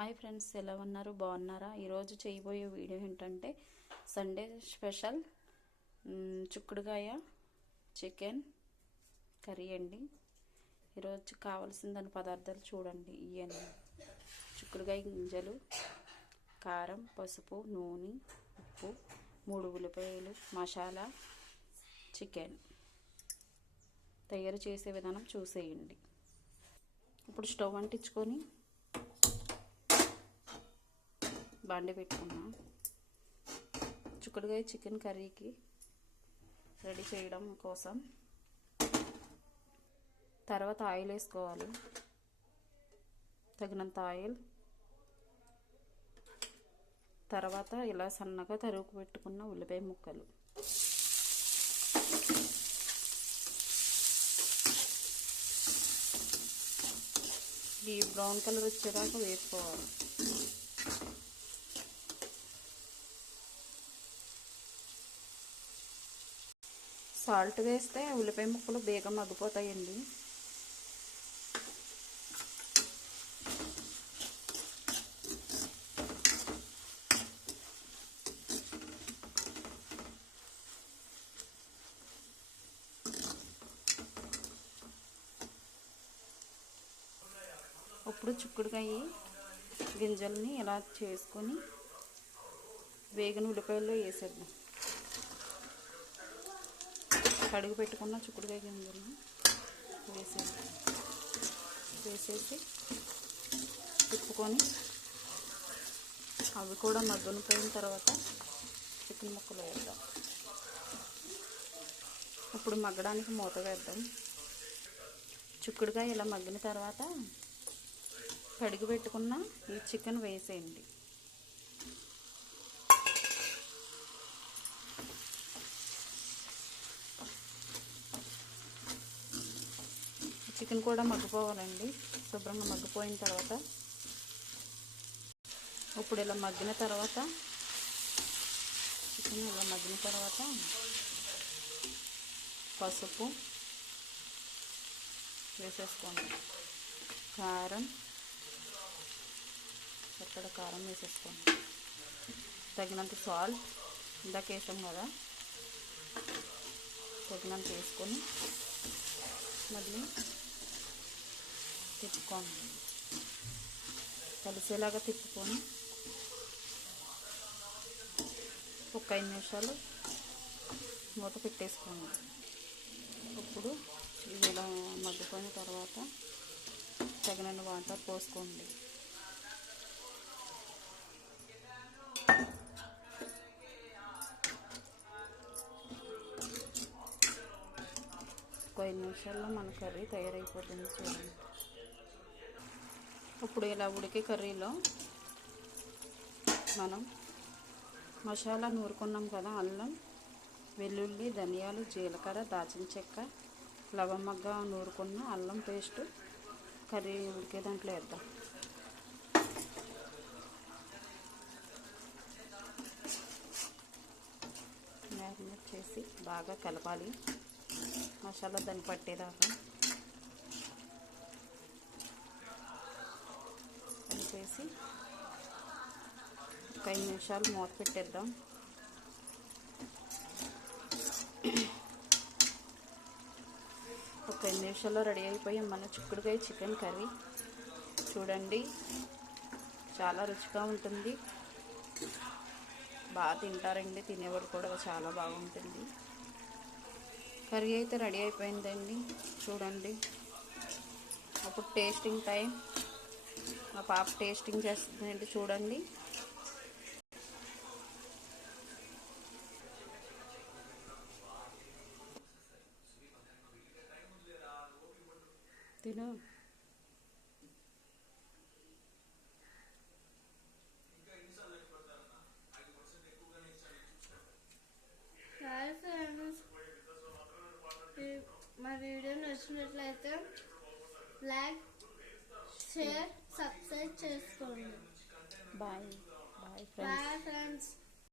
Hi friends, ఎలా ఉన్నారు? బాగున్నారా? ఈరోజు చేయబోయే వీడియో ఏంటంటే సండే స్పెషల్ చిక్కుడుకాయ చికెన్ కర్రీ అండి. ఈరోజు కావాల్సిన దాని పదార్థాలు చూడండి. ఇవన్నీ చిక్కుడుకాయ గింజలు, కారం, పసుపు, నూనె, ఉప్పు, 3 ఉల్లిపాయలు, మసాలా, చికెన్. తయారు చేసే విధానం చూసేయండి. ఇప్పుడు స్టవ్ అంటించుకొని బాండి పెట్టుకున్నాం. చిక్కుడుకాయ చికెన్ కర్రీకి రెడీ చేయడం కోసం తర్వాత ఆయిల్ వేసుకోవాలి. తగినంత ఆయిల్. తర్వాత ఇలా సన్నగా తరుగు పెట్టుకున్న ఉల్లిపాయ ముక్కలు, ఈ బ్రౌన్ కలర్ వచ్చేదాకా వేసుకోవాలి. సాల్ట్ వేస్తే ఉల్లిపాయ ముక్కలు బేగం మగ్గిపోతాయండి. ఇప్పుడు చిక్కుడుకాయ గింజల్ని ఇలా చేసుకొని వేగిన ఉల్లిపాయల్లో వేసేద్దాం. కడిగి పెట్టుకున్న చిక్కుడుకాయ గింజలను వేసేసి తిప్పుకొని అవి కూడా మగ్గిపోయిన తర్వాత చికెన్ ముక్కలు వేద్దాం. ఇప్పుడు మగ్గడానికి మూత వేద్దాం. చిక్కుడుకాయ ఇలా మగ్గిన తర్వాత కడిగి పెట్టుకున్న ఈ చికెన్ వేసేయండి. చికెన్ కూడా మగ్గిపోవాలండి. శుభ్రంగా మగ్గిపోయిన తర్వాత ఇప్పుడు ఇలా మగ్గిన తర్వాత చికెన్ ఇలా మగ్గిన తర్వాత పసుపు వేసేసుకోండి. కారం, ఎక్కడ కారం వేసేసుకోండి. తగినంత సాల్ట్, ఇందాక వేసాం కదా, తగినంత వేసుకొని మళ్ళీ తిప్పుకోండి. కలిసేలాగా తిప్పుకొని ఒక 5 నిమిషాలు మూత పెట్టేసుకోండి. ఇప్పుడు ఇది ఇలా మగ్గిపోయిన తర్వాత తగినన్ని వాటర్ పోసుకోండి. ఒక 5 నిమిషాల్లో మన కర్రీ తయారైపోతుంది. చూడండి. ఇప్పుడు ఇలా ఉడికే కర్రీలో మనం మసాలా నూరుకున్నాం కదా, అల్లం, వెల్లుల్లి, ధనియాలు, జీలకర్ర, దాల్చిన చెక్క, లవంగ నూరుకున్న అల్లం పేస్ట్ కర్రీ ఉడికే దాంట్లో వేద్దాం. మ్యారినేట్ చేసి బాగా కలపాలి, మసాలా దాన్ని పట్టేదాకా కలిపేసి ఒక 5 నిమిషాలు మూత పెట్టేద్దాం. ఒక 5 నిమిషాల్లో రెడీ అయిపోయి మన చిక్కుడుకాయ చికెన్ కర్రీ. చూడండి, చాలా రుచిగా ఉంటుంది. బాగా తింటారండి, తినేవాళ్ళు కూడా. చాలా బాగుంటుంది. కర్రీ అయితే రెడీ అయిపోయిందండి. చూడండి. అప్పుడు టేస్టింగ్ టైం. మా పాప టేస్టింగ్ చేస్తుందండి. చూడండి. తిను. మా వీడియో నచ్చినట్లయితే లైక్, షేర్, సబ్స్క్రైబ్ చేసుకోండి. Bye bye friends.